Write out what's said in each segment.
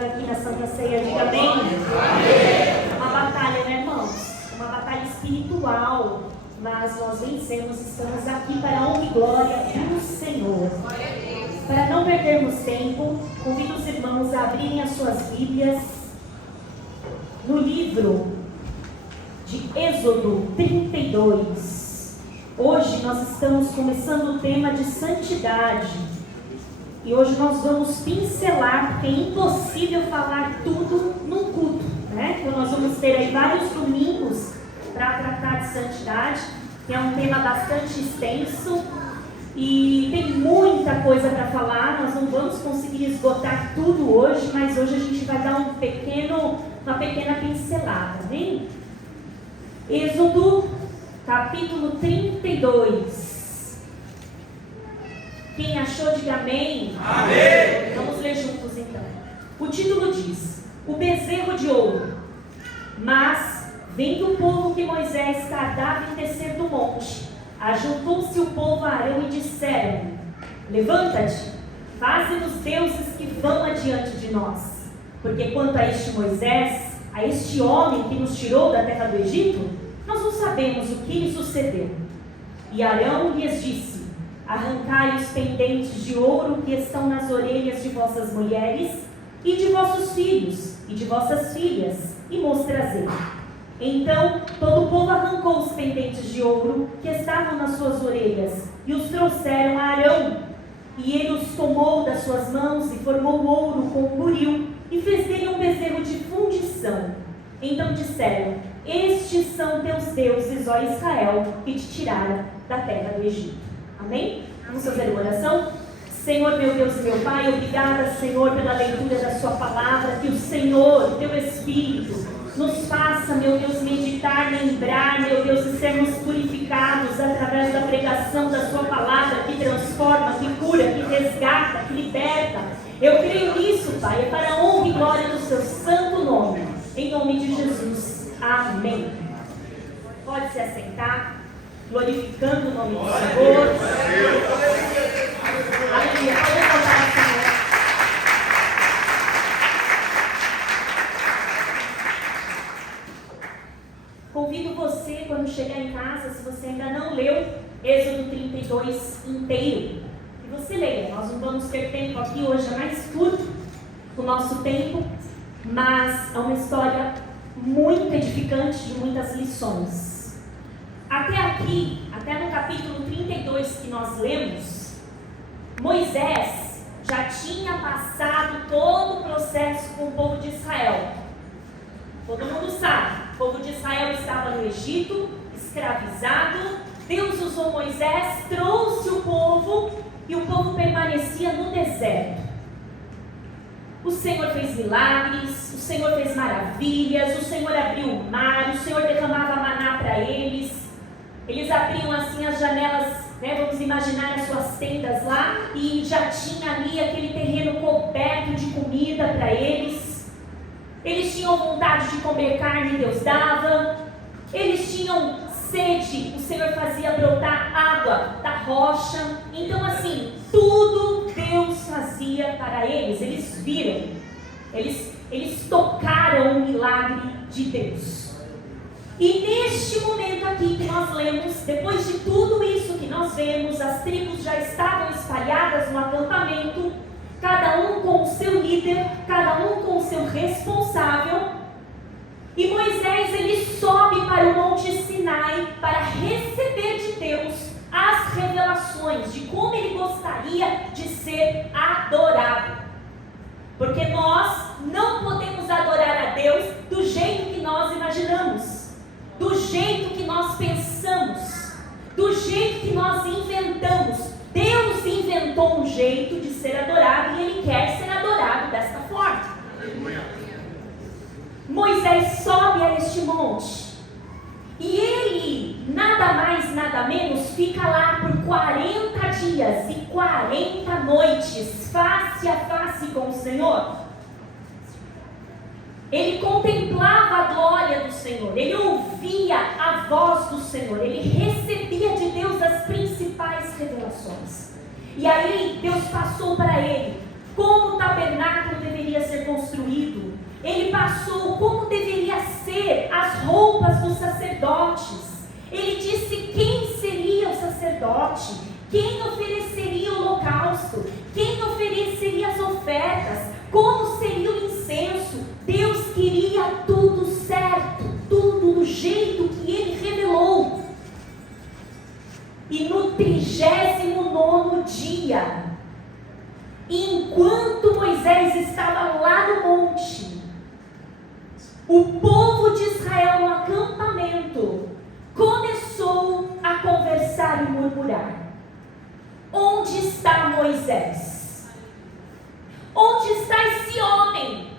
batalha aqui na Santa Ceia, diga amém. É uma batalha, né, irmãos? Uma batalha espiritual, mas nós vencemos, estamos aqui para a honra e glória do Senhor. Para não perdermos tempo, convido os irmãos a abrirem as suas Bíblias no livro de Êxodo 32. Hoje nós estamos começando o tema de santidade. E hoje nós vamos pincelar, porque é impossível falar tudo num culto, né? Então nós vamos ter aí vários domingos para tratar de santidade, que é um tema bastante extenso e tem muita coisa para falar. Nós não vamos conseguir esgotar tudo hoje, mas hoje a gente vai dar uma pequena pincelada, hein? Êxodo, capítulo 32. Quem achou, diga amém. Amém. Vamos ler juntos então. O título diz: o bezerro de ouro. Mas, vendo o povo que Moisés tardava em descer do monte, ajuntou-se o povo a Arão e disseram: levanta-te, faze-nos deuses que vão adiante de nós. Porque quanto a este Moisés, a este homem que nos tirou da terra do Egito, nós não sabemos o que lhe sucedeu. E Arão lhes disse: arrancai os pendentes de ouro que estão nas orelhas de vossas mulheres, e de vossos filhos, e de vossas filhas, e mos trazei. Então todo o povo arrancou os pendentes de ouro que estavam nas suas orelhas, e os trouxeram a Arão. E ele os tomou das suas mãos, e formou ouro com um buril, e fez dele um bezerro de fundição. Então disseram: estes são teus deuses, ó Israel, que te tiraram da terra do Egito. Amém? Vamos fazer uma oração? Senhor, meu Deus e meu Pai, obrigada, Senhor, pela leitura da sua palavra, que o Senhor, teu Espírito, nos faça, meu Deus, meditar, lembrar, meu Deus, e sermos purificados através da pregação da sua palavra, que transforma, que cura, que resgata, que liberta. Eu creio nisso, Pai, é para a honra e glória do seu santo nome, em nome de Jesus. Amém. Pode se assentar. Glorificando o nome do Senhor. Aleluia. Vamos voltar ao Senhor. Convido você, quando chegar em casa, se você ainda não leu Êxodo 32 inteiro, que você leia. Nós não vamos ter tempo aqui, hoje é mais curto o nosso tempo, mas é uma história muito edificante, de muitas lições. Até aqui, até no capítulo 32 que nós lemos, Moisés já tinha passado todo o processo com o povo de Israel. Todo mundo sabe, o povo de Israel estava no Egito, escravizado. Deus usou Moisés, trouxe o povo e o povo permanecia no deserto. O Senhor fez milagres, o Senhor fez maravilhas, o Senhor abriu o mar, o Senhor derramava maná para eles. Eles abriam assim as janelas, né, vamos imaginar as suas tendas lá, e já tinha ali aquele terreno coberto de comida para eles. Eles tinham vontade de comer carne, Deus dava. Eles tinham sede, o Senhor fazia brotar água da rocha. Então assim, tudo Deus fazia para eles. Eles viram, eles tocaram o milagre de Deus. E neste momento aqui que nós lemos, depois de tudo isso que nós vemos, as tribos já estavam espalhadas no acampamento, cada um com o seu líder, cada um com o seu responsável. E Moisés, ele sobe para o Monte Sinai para receber de Deus as revelações de como ele gostaria de ser adorado. Porque nós não podemos adorar a Deus do jeito que nós imaginamos, do jeito que nós pensamos, do jeito que nós inventamos. Deus inventou um jeito de ser adorado e Ele quer ser adorado desta forma. Moisés sobe a este monte e ele, nada mais, nada menos, fica lá por 40 dias e 40 noites, face a face com o Senhor. Ele contemplava a glória do Senhor, ele ouvia a voz do Senhor, ele recebia de Deus as principais revelações. E aí Deus passou para ele como o tabernáculo deveria ser construído, ele passou como deveria ser as roupas dos sacerdotes. Ele disse quem seria o sacerdote, quem ofereceria o holocausto, quem ofereceria as ofertas, como seria o incenso. Deus queria tudo certo, tudo do jeito que ele revelou. E no 39º dia, enquanto Moisés estava lá no monte, o povo de Israel no acampamento começou a conversar e murmurar: onde está Moisés? Onde está esse homem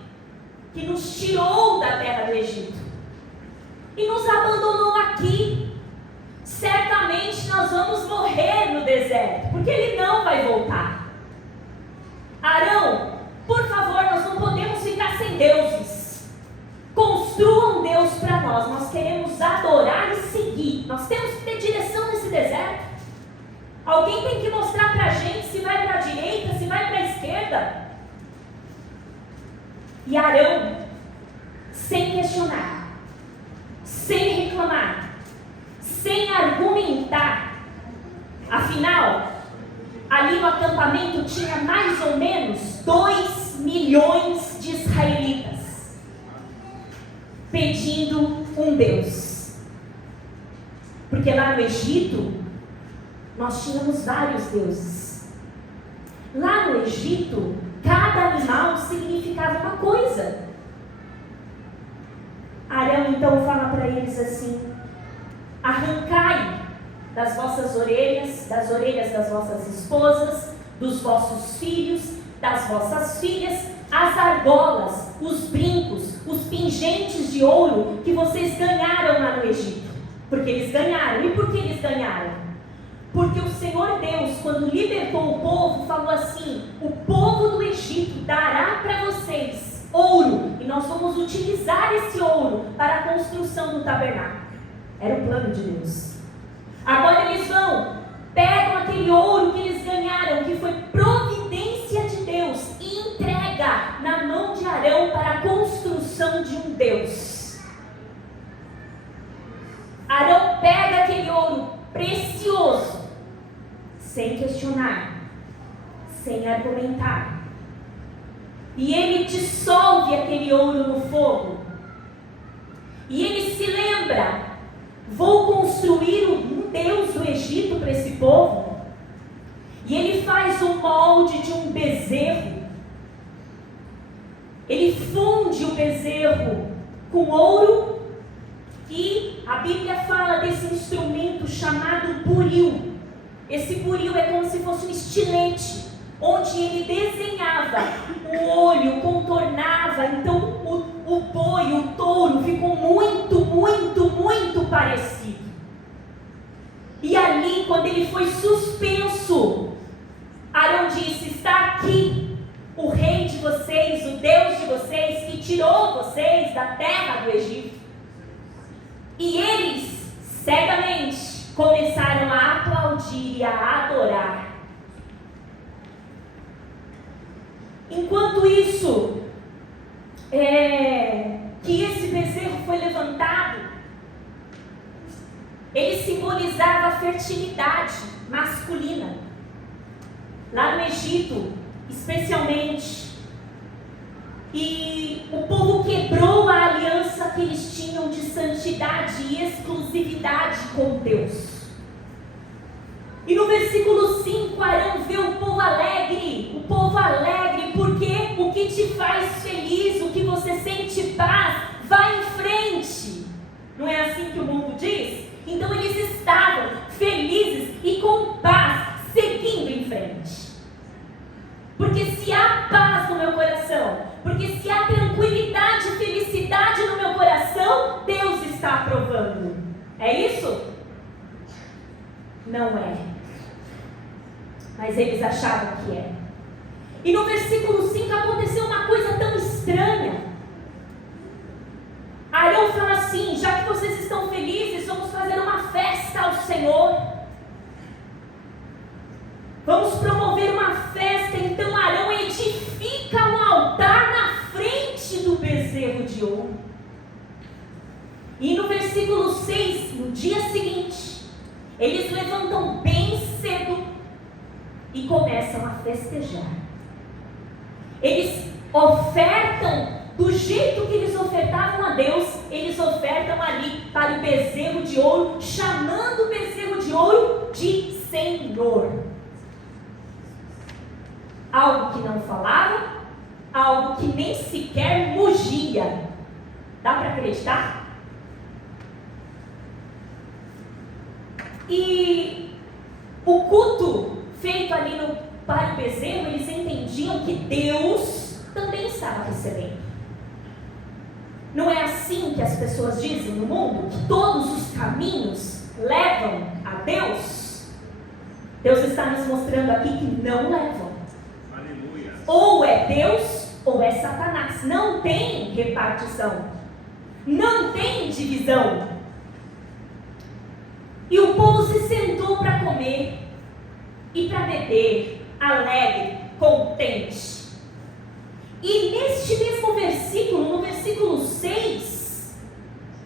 que nos tirou da terra do Egito e nos abandonou aqui? Certamente nós vamos morrer no deserto, porque ele não vai voltar. Arão, por favor, nós não podemos ficar sem deuses. Construa um Deus para nós. Nós queremos adorar e seguir. Nós temos que ter direção nesse deserto. Alguém tem que mostrar para a gente se vai para a direita, se vai para a esquerda. E Arão, sem questionar, sem reclamar, sem argumentar, afinal, ali no acampamento tinha mais ou menos 2 milhões de israelitas pedindo um Deus. Porque lá no Egito nós tínhamos vários deuses. Lá no Egito, cada animal significava uma coisa. Arão então fala para eles assim: arrancai das vossas orelhas, das orelhas das vossas esposas, dos vossos filhos, das vossas filhas, as argolas, os brincos, os pingentes de ouro que vocês ganharam lá no Egito. Porque eles ganharam. E por que eles ganharam? Porque o Senhor Deus, quando libertou o povo, falou assim: o povo do Egito dará para vocês ouro, e nós vamos utilizar esse ouro para a construção do tabernáculo. Era o plano de Deus. Agora eles pegam aquele ouro que eles ganharam, que foi providência de Deus, e entrega na mão de Arão para a construção de um Deus. Arão pega aquele ouro precioso, sem questionar, sem argumentar, e ele dissolve aquele ouro no fogo, e ele se lembra: vou construir um Deus do Egito para esse povo. E ele faz o molde de um bezerro. Ele funde o bezerro com ouro. E a Bíblia fala desse instrumento chamado buril. Esse buril é como se fosse um estilete, onde ele desenhava o olho, contornava. Então o boi, o touro ficou muito, muito, muito parecido. E ali, quando ele foi suspenso, Arão disse: está aqui o rei de vocês, o Deus de vocês, que tirou vocês da terra do Egito. E eles, cegamente, começaram a aplaudir e a adorar. Enquanto isso, que esse bezerro foi levantado, ele simbolizava a fertilidade masculina. Lá no Egito, especialmente. E o povo quebrou a aliança que eles tinham de santidade e exclusividade com Deus. E no versículo 5, Arão vê o povo alegre, porque o que te faz feliz, o que você sente paz, vai em frente. Não é assim que o mundo diz? Então eles estavam felizes e com paz, seguindo em frente. Porque se há paz no meu coração, porque se há tranquilidade e felicidade no meu coração, Deus está aprovando. É isso? Não é. Mas eles achavam que é. E no versículo 5 aconteceu uma coisa tão estranha. Arão fala assim: já que vocês estão felizes, vamos fazer uma festa ao Senhor. Vamos promover uma festa. Então Arão edifica um altar na frente do bezerro. bezerro de ouro. E no versículo 6, no dia seguinte, eles levantam bem cedo e começam a festejar. Eles ofertam do jeito que eles ofertavam a Deus, eles ofertam ali para o bezerro de ouro, chamando o bezerro de ouro de Senhor. Algo que não falava, algo que nem sequer mugia. Dá para acreditar? E o culto feito ali para o bezerro, eles entendiam que Deus também estava recebendo. Não é assim que as pessoas dizem no mundo? Que todos os caminhos levam a Deus? Deus está nos mostrando aqui que não levam. Aleluia. Ou é Deus ou é Satanás. Não tem repartição. Não tem divisão. E o povo se sentou para comer e para beber, alegre, contente. E neste mesmo versículo, no versículo 6,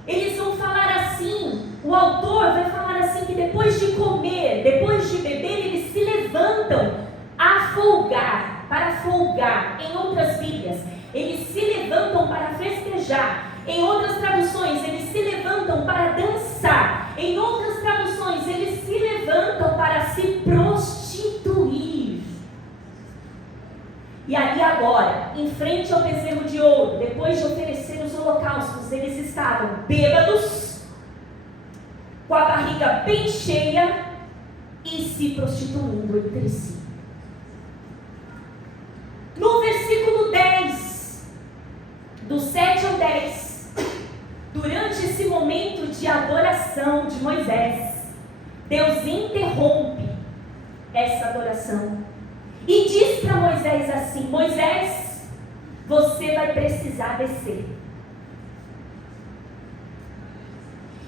eles vão falar assim, o autor vai falar assim, que depois de comer, depois de beber, eles se levantam a folgar, para folgar. Em outras Bíblias, eles se levantam para festejar. Em outras traduções, eles se levantam para dançar. Em outras traduções, eles se levantam para se prostituir. E ali agora, em frente ao bezerro de ouro, depois de oferecer os holocaustos, eles estavam bêbados, com a barriga bem cheia e se prostituindo entre si. No versículo 10, do 7 ao 10, durante esse momento de adoração de Moisés, Deus interrompe essa adoração e diz para Moisés assim: Moisés, você vai precisar descer.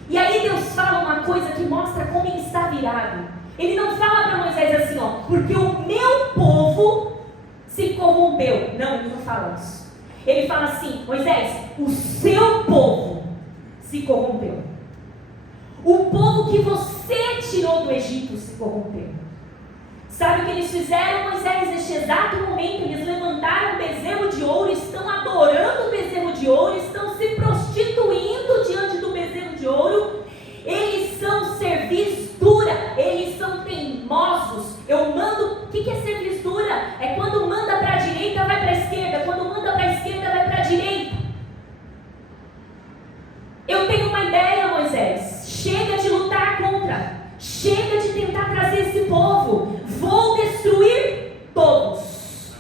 E aí Deus fala uma coisa que mostra como ele está virado. Ele não fala para Moisés assim, ó, porque o meu povo se corrompeu. Não, ele não fala isso. Ele fala assim: Moisés, o seu povo se corrompeu. O povo que você tirou do Egito se corrompeu. Sabe o que eles fizeram, Moisés? Neste exato momento, eles levantaram o bezerro de ouro, estão adorando o bezerro de ouro, estão se prostituindo diante do bezerro de ouro. Eles são servistura, eles são teimosos. Eu mando, o que é servistura? É quando manda para a direita, vai para a esquerda, quando manda para a esquerda, vai para a direita. Eu tenho uma ideia, Moisés, chega de lutar contra, chega de tentar trazer esse povo, vou destruir todos,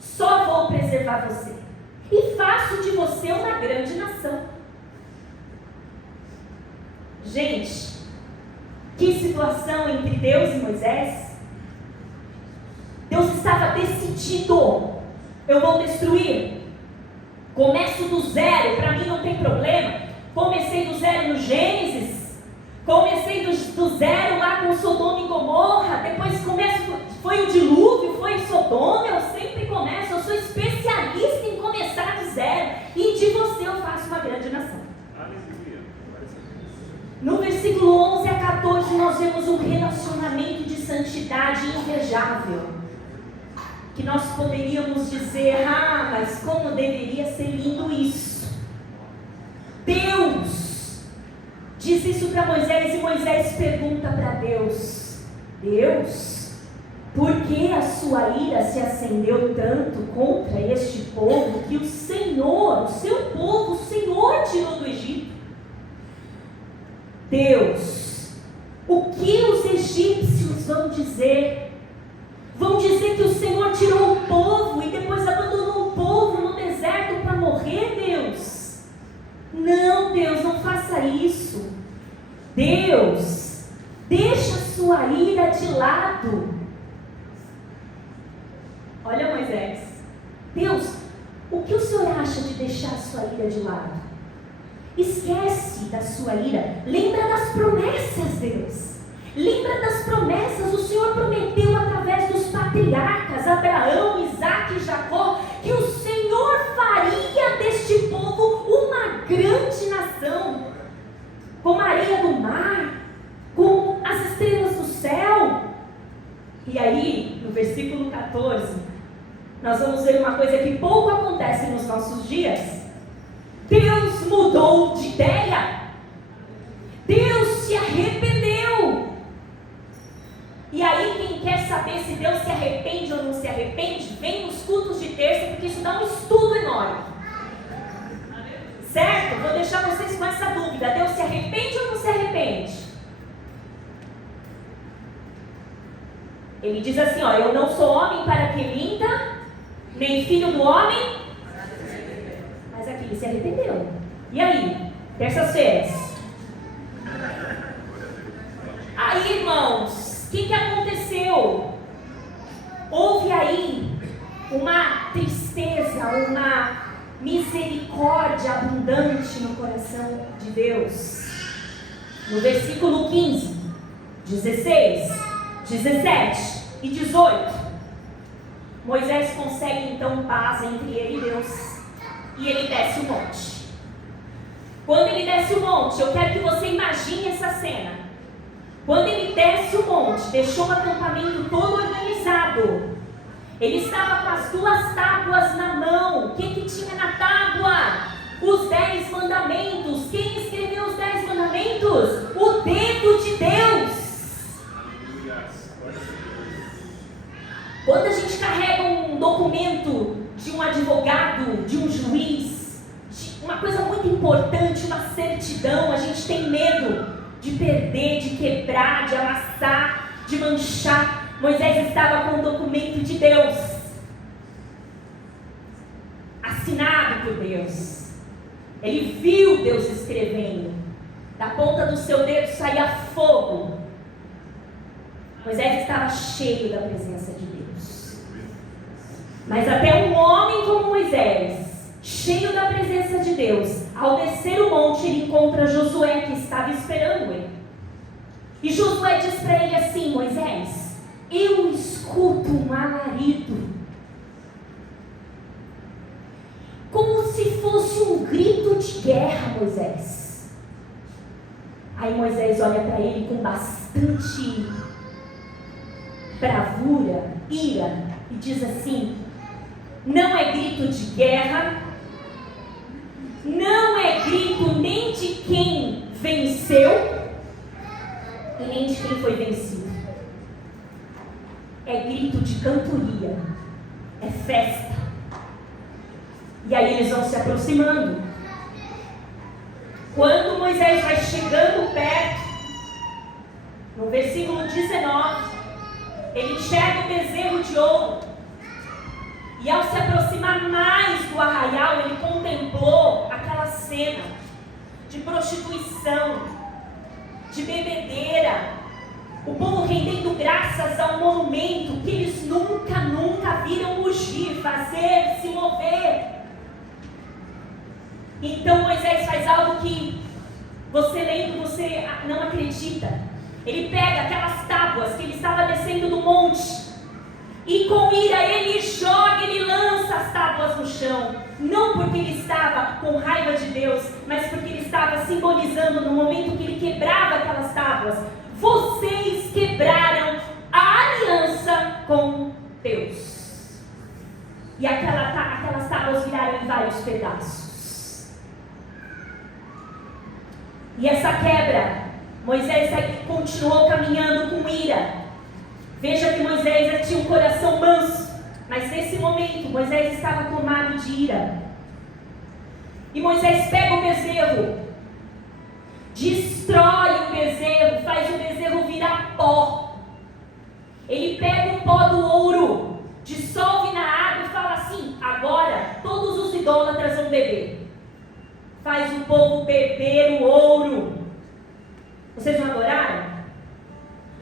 só vou preservar você, e faço de você uma grande nação. Gente, que situação entre Deus e Moisés. Deus estava decidido: eu vou destruir, começo do zero, para mim não tem problema. Comecei do zero no Gênesis, comecei do zero lá com Sodoma e Gomorra, depois foi o dilúvio, foi Sodoma. Eu sempre começo, eu sou especialista em começar do zero, e de você eu faço uma grande nação. No versículo 11 a 14 nós vemos um relacionamento de santidade invejável, que nós poderíamos dizer: ah, mas como deveria ser lindo isso. Deus diz isso para Moisés, e Moisés pergunta para Deus: Deus, por que a sua ira se acendeu tanto contra este povo que o Senhor, o seu povo, o Senhor tirou do Egito? Deus, o que os egípcios vão dizer? Vão dizer que o Senhor tirou o povo e depois abandonou o povo no deserto para morrer, Deus? Não, Deus, não faça isso. Deus, deixa a sua ira de lado. Olha, Moisés, Deus, o que o Senhor acha de deixar a sua ira de lado? Esquece da sua ira, lembra das promessas, Deus. Lembra das promessas, o Senhor prometeu através dos patriarcas, Abraão, Isaque e Jacó, que o Senhor faria 14, nós vamos ver uma coisa que pouco acontece nos nossos dias. Deus mudou de ideia. Deus se arrependeu. E aí, quem quer saber se Deus se arrepende ou não se arrepende, vem nos cultos de terça, porque isso dá um estudo enorme. Certo? Vou deixar vocês com essa dúvida. Deus se arrepende ou não se arrepende? Ele diz assim, ó: eu não sou homem para que minta, nem filho do homem. Mas aqui ele se arrependeu. E aí? Terças-feiras. Aí, irmãos, o que aconteceu? Houve aí uma tristeza, uma misericórdia abundante no coração de Deus. No versículo 15, 16, 17 e 18, Moisés consegue então paz entre ele e Deus, e ele desce o monte. Quando ele desce o monte, eu quero que você imagine essa cena. Quando ele desce o monte, deixou o acampamento todo organizado. Ele estava com as 2 tábuas na mão. O que tinha na tábua? Os 10 mandamentos. Quem escreveu os 10 mandamentos? O dedo de Deus. Quando a gente carrega um documento de um advogado, de um juiz, de uma coisa muito importante, uma certidão, a gente tem medo de perder, de quebrar, de amassar, de manchar. Moisés estava com o documento de Deus, assinado por Deus. Ele viu Deus escrevendo. Da ponta do seu dedo saía fogo. Moisés estava cheio da presença de Deus. Mas até um homem como Moisés, cheio da presença de Deus, ao descer o monte, ele encontra Josué, que estava esperando ele. E Josué diz para ele assim: Moisés, eu escuto um alarido, como se fosse um grito de guerra, Moisés. Aí Moisés olha para ele com bastante bravura, ira, e diz assim: não é grito de guerra, não é grito nem de quem venceu e nem de quem foi vencido. É grito de cantoria, é festa. E aí eles vão se aproximando. Quando Moisés vai chegando perto, no versículo 19, ele enxerga o bezerro de ouro. E ao se aproximar mais do arraial, ele contemplou aquela cena de prostituição, de bebedeira, o povo rendendo graças a um monumento que eles nunca viram mugir, fazer, se mover. Então Moisés faz algo que você lendo, você não acredita. Ele pega aquelas tábuas que ele estava descendo do monte, e com ira ele joga, ele lança as tábuas no chão. Não porque ele estava com raiva de Deus, mas porque ele estava simbolizando no momento que ele quebrava aquelas tábuas: vocês quebraram a aliança com Deus. E aquelas tábuas viraram em vários pedaços. E essa quebra, Moisés continuou caminhando com ira. Veja que Moisés tinha um coração manso, mas nesse momento Moisés estava tomado de ira. E Moisés pega o bezerro, destrói o bezerro, faz o bezerro virar pó. Ele pega o pó do ouro, dissolve na água e fala assim: agora todos os idólatras vão beber. Faz o povo beber o ouro. Vocês não adoraram?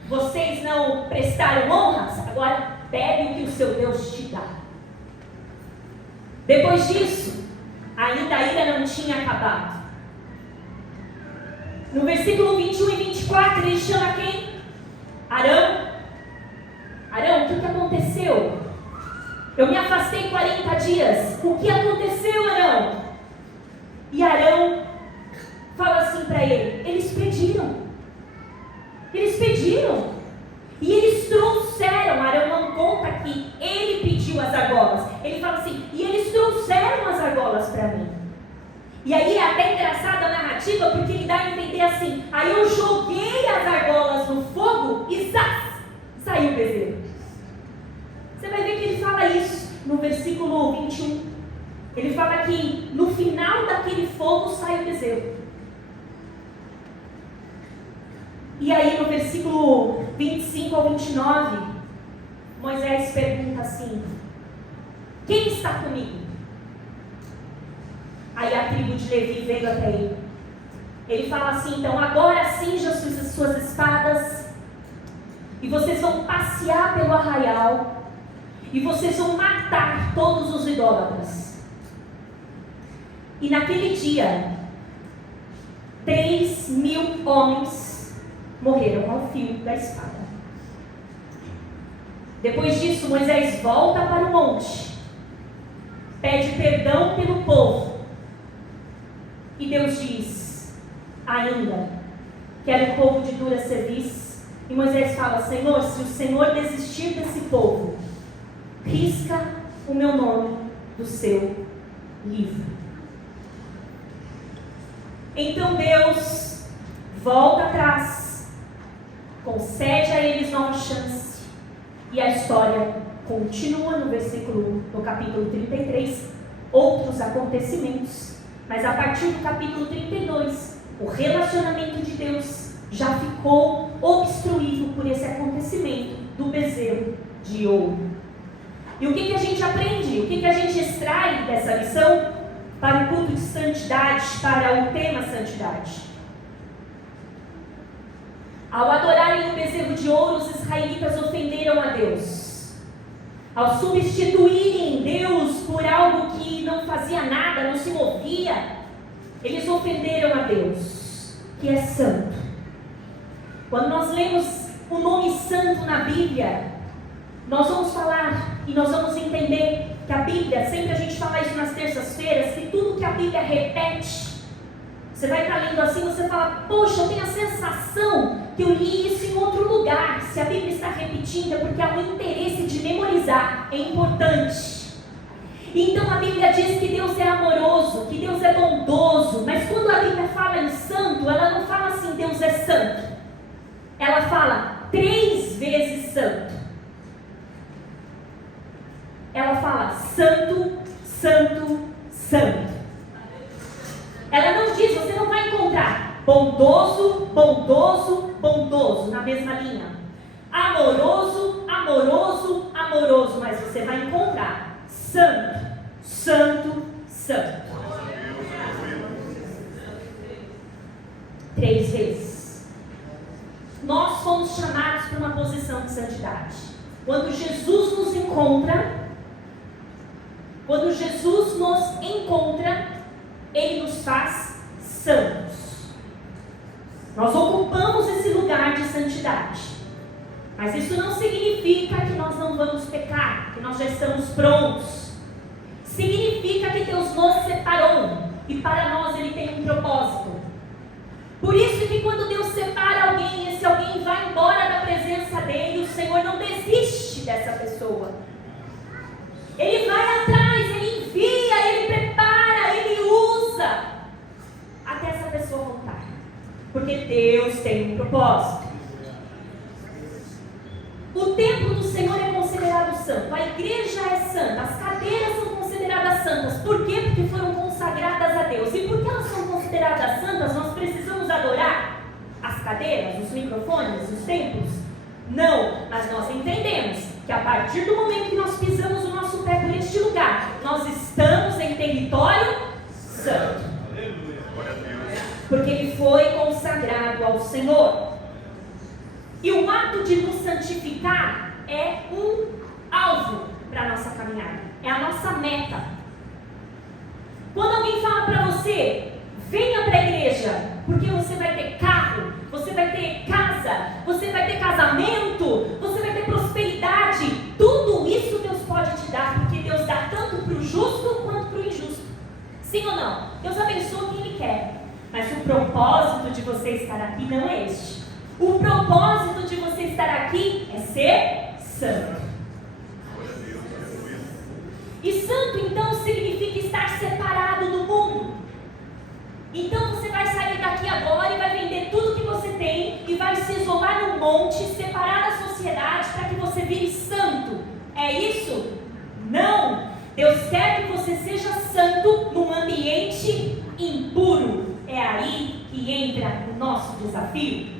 Vocês não prestaram honras? Agora bebe o que o seu Deus te dá. Depois disso, ainda a ira não tinha acabado. No versículo 21 e 24, ele chama quem? Arão. Arão, o que aconteceu? Eu me afastei 40 dias. O que aconteceu, Arão? E Arão fala assim para ele: eles pediram. E eles trouxeram. Arão não conta que ele pediu as argolas. Ele fala assim, e eles trouxeram as argolas para mim. E aí é até engraçada a narrativa, porque ele dá a entender assim, aí eu joguei as argolas no fogo e saiu o bezerro. Você vai ver que ele fala isso no versículo 21. Ele fala que no final daquele fogo sai o bezerro. E aí no versículo 25 ao 29, Moisés pergunta assim, quem está comigo? Aí a tribo de Levi veio até ele. Ele fala assim, então agora cinja as suas espadas, e vocês vão passear pelo arraial, e vocês vão matar todos os idólatras. E naquele dia, 3.000 homens morreram ao fio da espada. Depois disso, Moisés volta para o monte, pede perdão pelo povo, e Deus diz, ainda, quero o povo de dura cerviz. E Moisés fala, Senhor, se o Senhor desistir desse povo, risca o meu nome do seu livro. Então Deus volta atrás, concede a eles nova chance, e a história continua no capítulo 33, outros acontecimentos, mas a partir do capítulo 32, o relacionamento de Deus já ficou obstruído por esse acontecimento do bezerro de ouro. E o que a gente aprende? O que a gente extrai dessa lição para o culto de santidade, para o tema santidade? Ao adorarem o bezerro de ouro, os israelitas ofenderam a Deus. Ao substituírem Deus por algo que não fazia nada, não se movia, eles ofenderam a Deus, que é santo. Quando nós lemos o nome santo na Bíblia, nós vamos falar e nós vamos entender que a Bíblia, sempre a gente fala isso nas terças-feiras, que tudo que a Bíblia repete, você vai estar lendo assim, você fala, poxa, eu tenho a sensação que eu li isso em outro lugar. Se a Bíblia está repetindo é porque há um interesse de memorizar, é importante. Então a Bíblia diz que Deus é amoroso, que Deus é bondoso, mas quando a Bíblia fala em santo, ela não fala assim, Deus é santo. Ela fala 3 vezes santo. Ela fala santo, santo, santo. Ela não diz, você não vai encontrar bondoso, bondoso, bondoso na mesma linha. Amoroso, amoroso, amoroso, mas você vai encontrar santo, santo, santo. 3 vezes. Nós fomos chamados para uma posição de santidade. Quando Jesus nos encontra, Ele nos faz santos. Nós ocupamos esse lugar de santidade. Mas isso não significa que nós não vamos pecar, que nós já estamos prontos. Significa que Deus nos separou e para nós Ele tem um propósito. Por isso que quando Deus separa alguém, esse alguém vai embora da presença dEle, o Senhor não desiste dessa pessoa. Ele vai atrás, Ele envia, Ele prepara, Ele usa até essa pessoa voltar. Porque Deus tem um propósito. O templo do Senhor é considerado santo, a igreja é santa, as cadeiras são consideradas santas. Por quê? Porque foram consagradas a Deus. E porque elas são consideradas santas, nós precisamos adorar as cadeiras, os microfones, os templos? Não, mas nós entendemos que a partir do momento que nós pisamos o nosso pé por este lugar, nós estamos em território santo. Porque ele foi consagrado ao Senhor. E o ato de nos santificar é um alvo para a nossa caminhada, é a nossa meta. Quando alguém fala para você, venha para a igreja, porque você vai ter carro, você vai ter casa, você vai ter casamento, você vai ter prosperidade, tudo isso Deus pode te dar, porque Deus dá tanto para o justo quanto para o injusto. Sim ou não? Deus abençoa quem Ele quer, mas o propósito de você estar aqui não é este. O propósito de você estar aqui é ser santo. Então você vai sair daqui agora e vai vender tudo que você tem e vai se isolar no monte, separar da sociedade para que você vire santo. É isso? Não! Deus quer que você seja santo num ambiente impuro. É aí que entra o nosso desafio.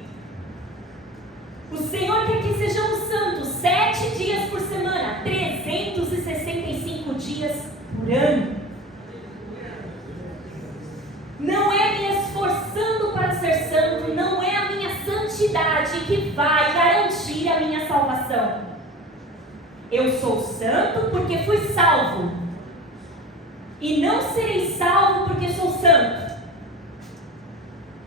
O Senhor quer que sejamos santos 7 dias por semana, 365 dias por ano. Não é me esforçando para ser santo, não é a minha santidade que vai garantir a minha salvação. Eu sou santo porque fui salvo, e não serei salvo porque sou santo.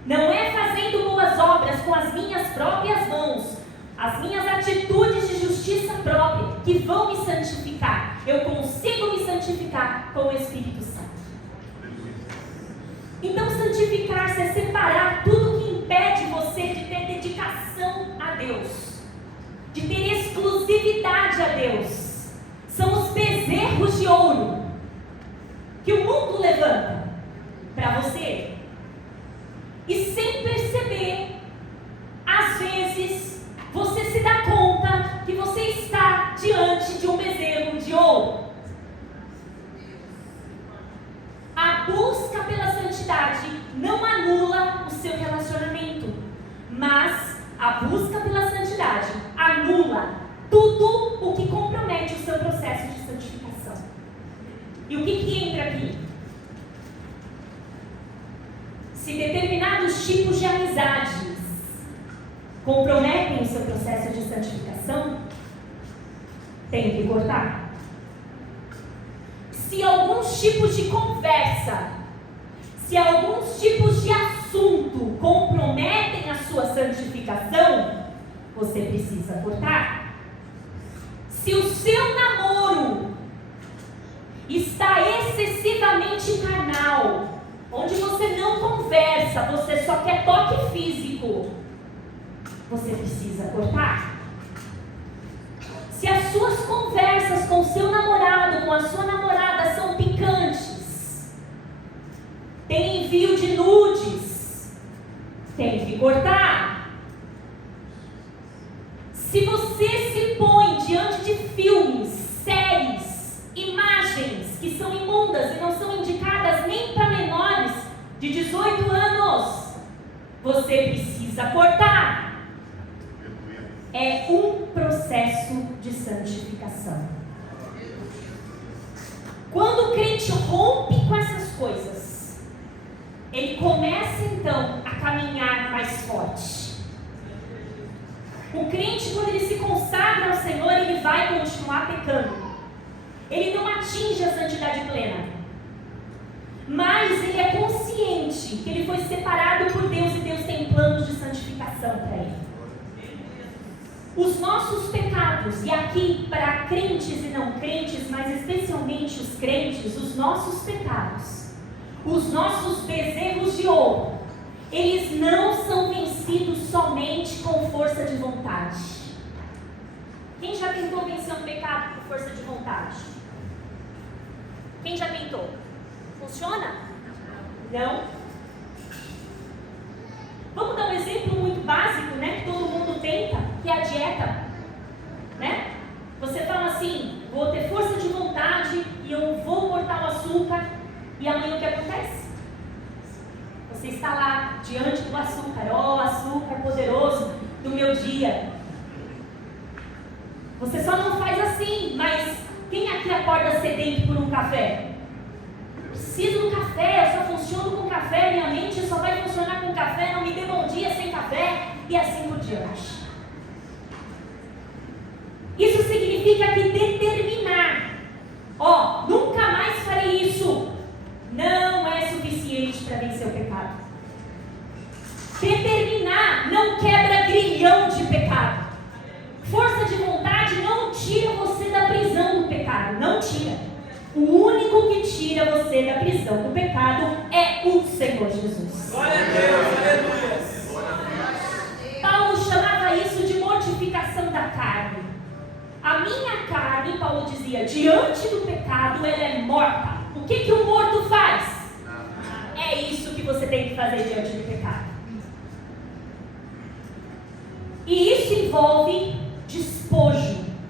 Não é fazendo boas obras com as minhas próprias mãos, as minhas atitudes de justiça própria que vão me santificar. Eu consigo me santificar com o Espírito Santo. Então, santificar-se é separar tudo que impede você de ter dedicação a Deus, de ter exclusividade a Deus. São os bezerros de ouro que o mundo levanta para você. E sem perceber, às vezes, você se dá conta que você está diante de um bezerro de ouro. A busca pela santidade não anula o seu relacionamento, mas a busca pela santidade anula tudo o que compromete o seu processo de santificação. E o que entra aqui? Se determinados tipos de amizades comprometem o seu processo de santificação, tem que cortar. Se alguns tipos de conversa, se alguns tipos de assunto comprometem a sua santificação, você precisa cortar. Se o seu namoro está excessivamente carnal, onde você não conversa, você só quer toque físico, você precisa cortar. Se as suas conversas com o seu namorado, com a sua namorada são picantes, tem envio de nudes, tem que cortar. Se você se põe diante de filmes, séries, imagens que são imundas e não são indicadas nem para menores de 18 anos, você precisa cortar. É um processo de santificação. Quando o crente rompe com essas coisas, ele começa então a caminhar mais forte. O crente, quando ele se consagra ao Senhor, ele vai continuar pecando. Ele não atinge a santidade plena, mas ele é consciente que ele foi separado por Deus e Deus tem planos de santificação para ele. Os nossos pecados, e aqui para crentes e não crentes, mas especialmente os crentes, os nossos pecados, os nossos bezerros de ouro, eles não são vencidos somente com força de vontade. Quem já tentou vencer um pecado com força de vontade? Quem já tentou? Funciona? Não? Vamos dar um exemplo muito básico, né? Que todo mundo tenta, que é a dieta, né? Você fala assim, vou ter força de vontade e eu vou cortar o açúcar, e amanhã o que acontece? Você está lá diante do açúcar, ó, açúcar poderoso do meu dia. Você só não faz assim, mas quem aqui acorda sedento por um café? Preciso do café, eu só funciono com café, minha mente só vai funcionar com café, não me dê bom dia sem café, e assim por diante. Isso significa que determinar, ó, nunca mais farei isso, não é suficiente para vencer o pecado. Determinar não quebra grilhão de pecado. Força de vontade não tira você da prisão do pecado, não tira. O único que tira você da prisão do pecado é o Senhor Jesus. Glória a Deus, aleluia. Paulo chamava isso de mortificação da carne. A minha carne, Paulo dizia, diante do pecado ela é morta. O que o morto faz? É é isso que você tem que fazer diante do pecado. E isso envolve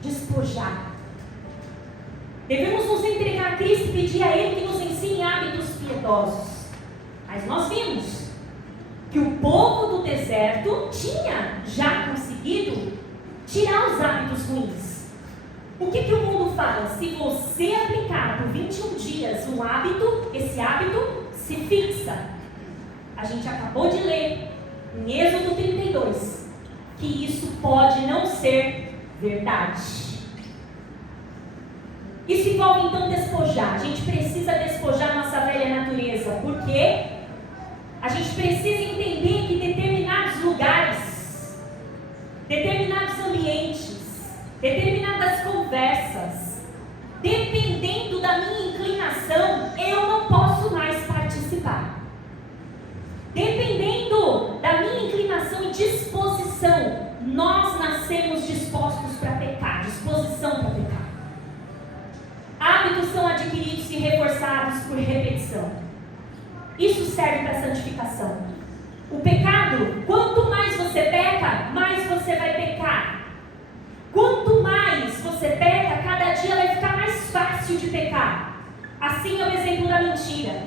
despojar. Devemos nos entregar a Cristo e pedir a Ele que nos ensine hábitos piedosos. Mas nós vimos que o povo do deserto tinha já conseguido tirar os hábitos ruins. O que o mundo fala? Se você aplicar por 21 dias um hábito, esse hábito se fixa. A gente acabou de ler em Êxodo 32 que isso pode não ser verdade. Isso envolve então despojar. A gente precisa despojar nossa velha natureza. Por quê? A gente precisa entender que determinados lugares, determinados ambientes, determinadas conversas, dependendo da minha inclinação, eu não posso mais participar. Dependendo da minha inclinação e disposição, nós nascemos dispostos para pecar, disposição para pecar. Hábitos são adquiridos e reforçados por repetição. Isso serve para santificação. O pecado, quanto mais você peca, mais você vai pecar. Quanto mais você peca, cada dia vai ficar mais fácil de pecar. Assim é o exemplo da mentira.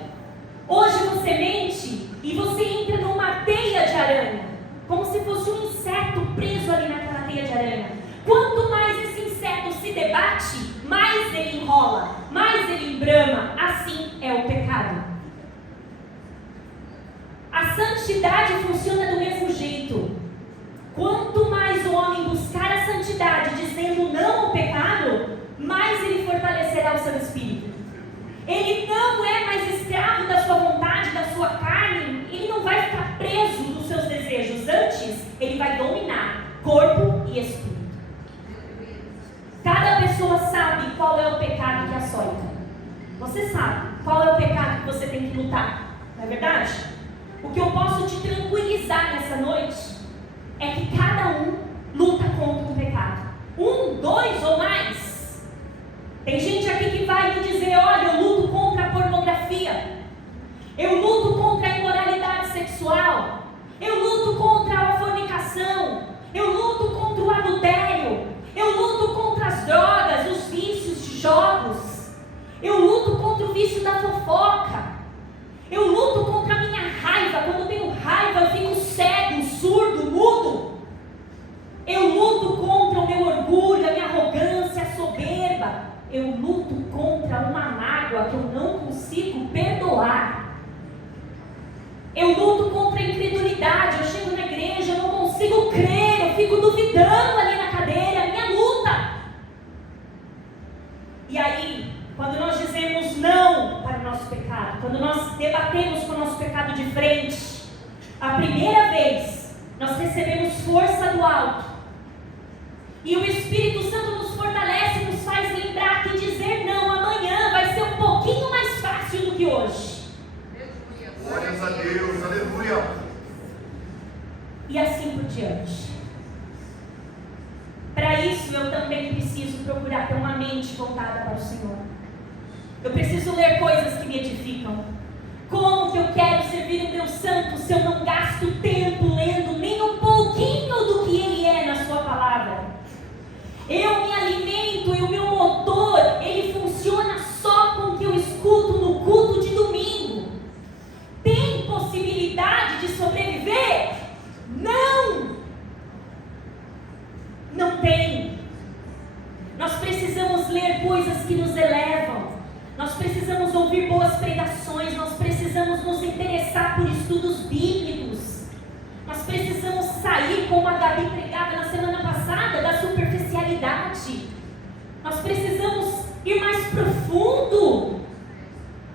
Hoje você mente e você entra numa teia de aranha, como se fosse um inseto preso ali naquela teia de aranha. Quanto mais esse inseto se debate, mais ele enrola, mais ele embrama. Assim é o pecado. A santidade funciona do mesmo jeito. Quanto mais o homem buscar a santidade, dizendo não ao pecado, mais ele fortalecerá o seu espírito. Ele não é mais escravo da sua vontade, da sua carne. Ele não vai ficar preso nos seus desejos. Antes, ele vai dominar corpo e espírito. Cada pessoa sabe qual é o pecado que açoita. Você sabe qual é o pecado que você tem que lutar. Não é verdade? O que eu posso te tranquilizar nessa noite é que cada um luta contra o pecado. 1, 2 ou mais. Tem gente aqui que vai me dizer: olha, eu luto contra a pornografia, eu luto contra a imoralidade sexual, eu luto contra a fornicação, eu luto contra o adultério, eu luto contra as drogas, os vícios de jogos, eu luto contra o vício da fofoca, eu luto contra a minha raiva. Quando eu tenho raiva, eu fico cego, surdo, mudo. Eu luto contra o meu orgulho, a minha arrogância, a soberba. Eu luto contra uma mágoa que eu não consigo perdoar. Eu luto contra a incredulidade. Eu chego na igreja, eu não consigo crer, eu fico duvidando ali na cadeira, é a minha luta. E aí, quando nós dizemos não para o nosso pecado, quando nós debatemos com o nosso pecado de frente, a primeira vez nós recebemos força do alto. E o Espírito Santo nos fortalece, nos faz lembrar que dizer não amanhã vai ser um pouquinho mais fácil do que hoje. Glórias a Deus, aleluia. E assim por diante. Para isso eu também preciso procurar ter uma mente voltada para o Senhor. Eu preciso ler coisas que me edificam. Como que eu quero servir o Deus Santo se eu não gasto tempo lendo nem um pouquinho do que Ele é na sua palavra? Eu me alimento e o meu motor, ele funciona só com o que eu escuto no culto de domingo. Tem possibilidade de sobreviver? Não! Não tem. Nós precisamos ler coisas que nos elevam. Nós precisamos ouvir boas pregações. Nós precisamos nos interessar por estudos bíblicos. Nós precisamos sair, como a Gabi pregava na semana passada, da superficialidade. Nós precisamos ir mais profundo.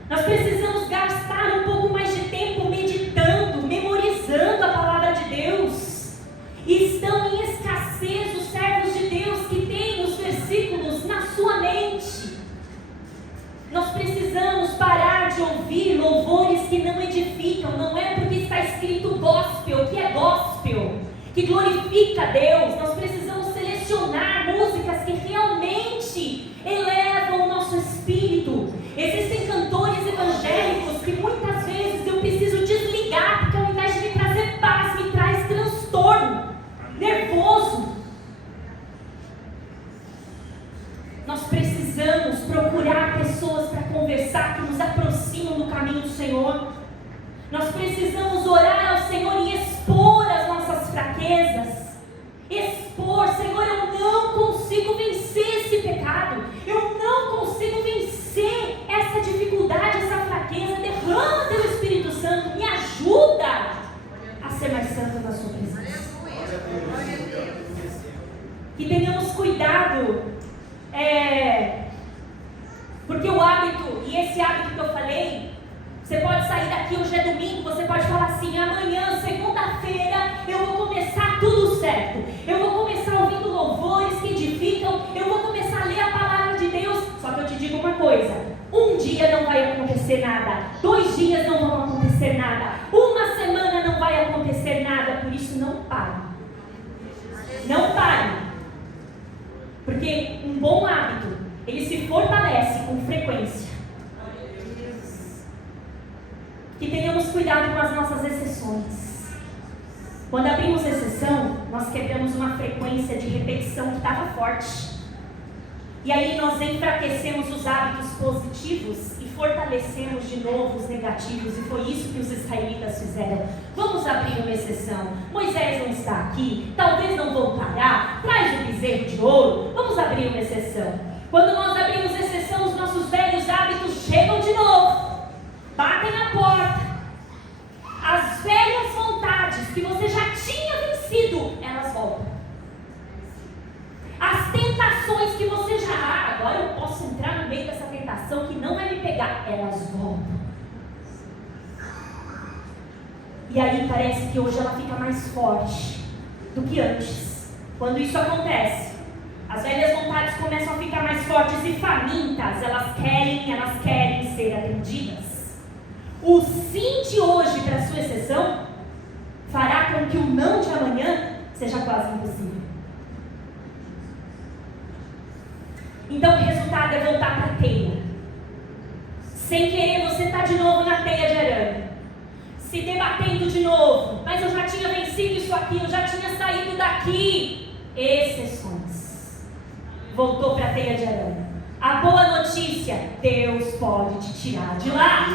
Nós precisamos gastar um pouco mais de tempo meditando, memorizando a palavra de Deus. E estão em escassez os servos de Deus que têm os versículos na sua mente. Nós precisamos parar de ouvir louvores que não edificam. Não é porque está escrito gospel, que é gospel, que glorifica a Deus. Nós precisamos selecionar músicas que realmente elevam o nosso espírito. Existem cantores evangélicos que muitas vezes eu Nós precisamos orar ao Senhor e expor as nossas fraquezas. Expor, Senhor, eu não consigo vencer esse pecado. Eu não consigo vencer essa dificuldade, essa fraqueza. Derrama Teu Espírito Santo, me ajuda a ser mais santo na Sua presença. Que tenhamos cuidado, porque o hábito, e esse hábito que eu falei, você pode sair daqui, hoje é domingo, você pode falar assim: amanhã, segunda-feira, eu vou começar tudo certo. Eu vou começar ouvindo louvores que edificam, eu vou começar a ler a palavra de Deus. Só que eu te digo uma coisa: um dia não vai acontecer nada, 2 dias não vão acontecer nada, uma semana não vai acontecer nada. Por isso, não pare. Não pare. Porque um bom hábito, ele se fortalece com frequência. Que tenhamos cuidado com as nossas exceções. Quando abrimos exceção, nós quebramos uma frequência de repetição que estava forte. E aí nós enfraquecemos os hábitos positivos e fortalecemos de novo os negativos. E foi isso que os israelitas fizeram. Vamos abrir uma exceção. Moisés não está aqui, talvez não vão parar. Traz o bezerro de ouro. Vamos abrir uma exceção. Quando nós abrimos exceção, os nossos velhos hábitos chegam de novo. Batem na porta. As velhas vontades que você já tinha vencido, elas voltam. As tentações que você já... agora eu posso entrar no meio dessa tentação que não vai me pegar. Elas voltam. E aí parece que hoje ela fica mais forte do que antes. Quando isso acontece, as velhas vontades começam a ficar mais fortes e famintas. Elas querem ser atendidas. O sim de hoje para a sua exceção fará com que o não de amanhã seja quase impossível. Então o resultado é voltar para a teia. Sem querer você está de novo na teia de aranha, se debatendo de novo. Mas eu já tinha vencido isso aqui, eu já tinha saído daqui. Exceções. Voltou para a teia de aranha. A boa notícia: Deus pode te tirar de lá.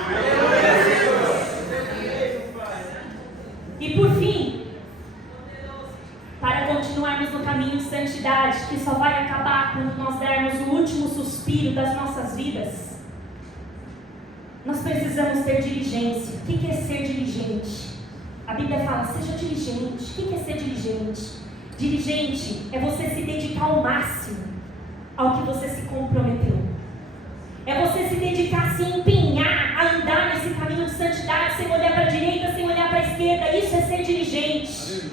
E por fim, para continuarmos no caminho de santidade, que só vai acabar quando nós dermos o último suspiro das nossas vidas, nós precisamos ter diligência. O que é ser diligente? A Bíblia fala: seja diligente. O que é ser diligente? Diligente é você se dedicar ao máximo ao que você se comprometeu. É você se dedicar, se empenhar a andar nesse caminho de santidade, sem olhar para a direita, sem olhar para a esquerda. Isso é ser diligente.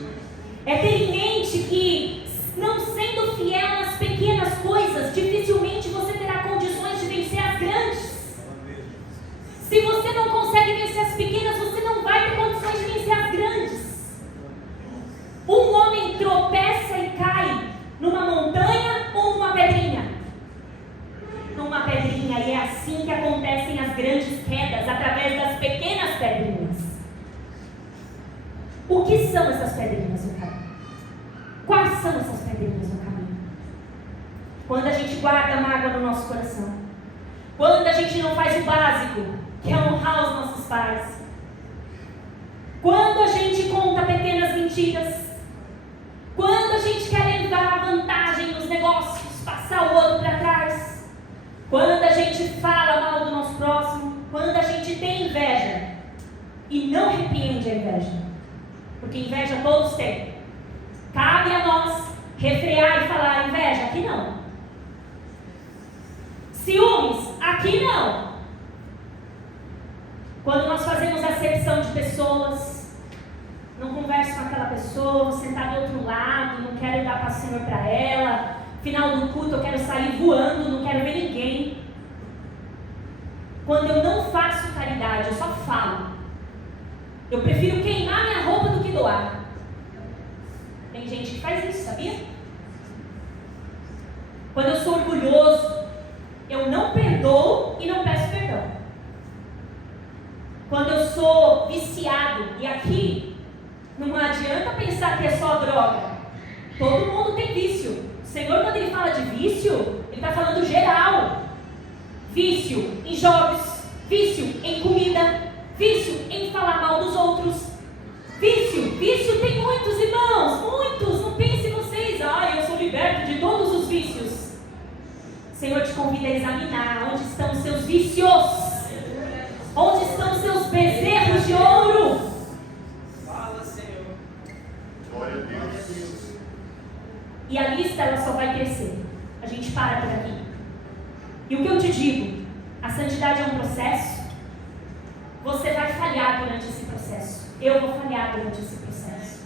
É ter em mente que, não sendo fiel nas pequenas coisas, dificilmente você terá condições de vencer as grandes. Se você não consegue vencer as pequenas, você não vai ter condições de vencer as grandes. Um homem tropeça e cai numa montanha ou numa pedrinha? Numa pedrinha. E é assim que acontecem as grandes quedas, através das pequenas pedrinhas. O que são essas pedrinhas no caminho? Quais são essas pedrinhas no caminho? Quando a gente guarda mágoa no nosso coração, quando a gente não faz o básico, que é honrar os nossos pais, quando a gente conta pequenas mentiras, quando a gente quer levar vantagem nos negócios, passar o outro para trás, quando a gente fala mal do nosso próximo, quando a gente tem inveja e não repreende a inveja, porque inveja todos têm. Cabe a nós refrear e falar: inveja, aqui não. Ciúmes, aqui não. Quando nós fazemos acepção de pessoas, não converso com aquela pessoa, vou sentar do outro lado, não quero dar para o Senhor para ela, final do culto eu quero sair voando, não quero ver ninguém. Quando eu não faço caridade, eu só falo. Eu prefiro queimar minha roupa do que doar. Tem gente que faz isso, sabia? Quando eu sou orgulhoso, eu não perdoo e não peço perdão. Quando eu sou viciado, e aqui não adianta pensar que é só droga. Todo mundo tem vício. O Senhor, quando Ele fala de vício, Ele está falando geral. Vício em jogos, vício em comida, Vício em falar mal dos outros. Vício tem muitos, irmãos, muitos. Não pense vocês, eu sou liberto de todos os vícios. O Senhor te convida a examinar onde estão os seus vícios. Onde estão os seus bezerros de ouro? Fala, Senhor. Glória a Deus. E a lista ela só vai crescer. A gente para por aqui. E o que eu te digo? A santidade é um processo. Você vai falhar durante esse processo. Eu vou falhar durante esse processo.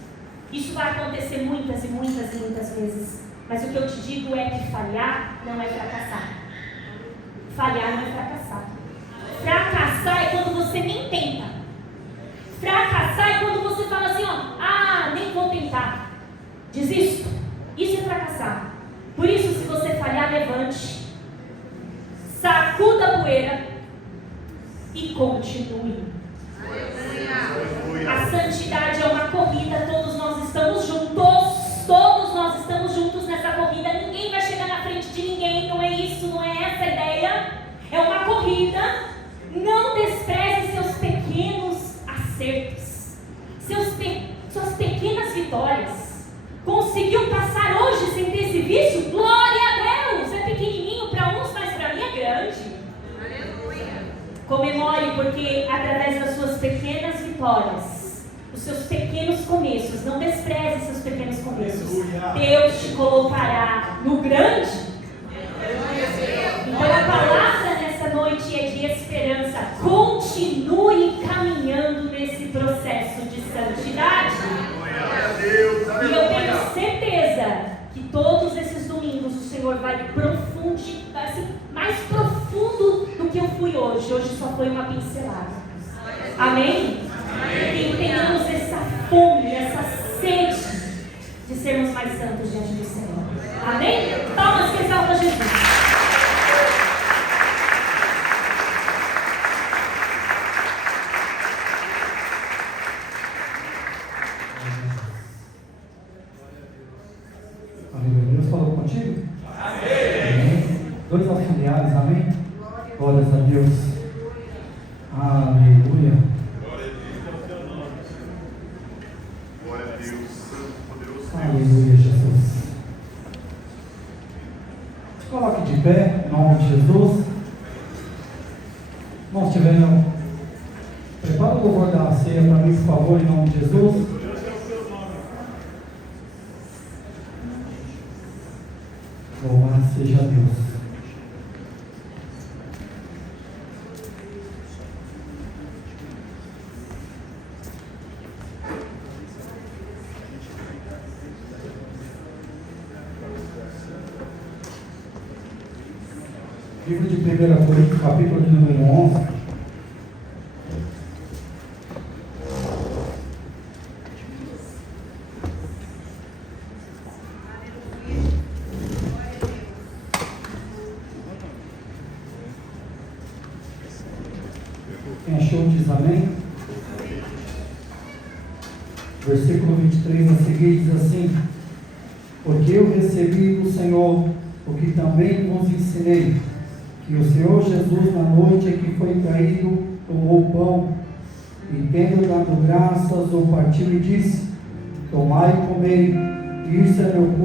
Isso vai acontecer muitas e muitas e muitas vezes. Mas o que eu te digo é que falhar não é fracassar. Falhar não é fracassar. Fracassar é quando você nem tenta. Fracassar é quando você fala assim, nem vou tentar. Desisto. Isso é fracassar. Por isso, se você falhar, levante. Sacuda a poeira e continue. A santidade é uma corrida, todos nós estamos juntos nessa corrida, ninguém vai chegar na frente de ninguém, não é isso, não é essa a ideia, é uma corrida. Não despreze seus pequenos acertos, suas pequenas vitórias. Conseguiu passar hoje sem ter esse vício? Glória a Deus! É pequenininho para uns, mas para mim é grande. Comemore, porque através das suas pequenas vitórias, os seus pequenos começos, não despreze seus pequenos começos. Deus te colocará no grande. Então a palavra nessa noite é de esperança. Continue caminhando nesse processo de santidade. E eu tenho certeza que todos esses domingos o Senhor vai profundizar, assim, mais profundo do que eu fui hoje. Hoje só foi uma pincelada. Amém? Que tenhamos essa fome, essa sede de sermos mais santos diante do Senhor. Amém? Palmas que exaltam Jesus. Deus falou contigo? Amém. Dois auxiliares, amém? Glórias a Deus. Aleluia. Glória a Deus, Santo, poderoso Deus. Aleluia, Jesus. Se coloque de pé, em nome de Jesus. Nós tivemos. Prepara o louvor da ceia para mim, por favor, em nome de Jesus. Louvado seja Deus. Livro de 1 Coríntios, capítulo de número 11. Quem achou diz amém? Versículo 23 a seguir diz assim: porque eu recebi do Senhor o que também vos ensinei, que o Senhor Jesus, na noite em que foi traído, tomou o pão e, tendo dado graças, o partiu e disse: tomai e comei, isso é meu corpo.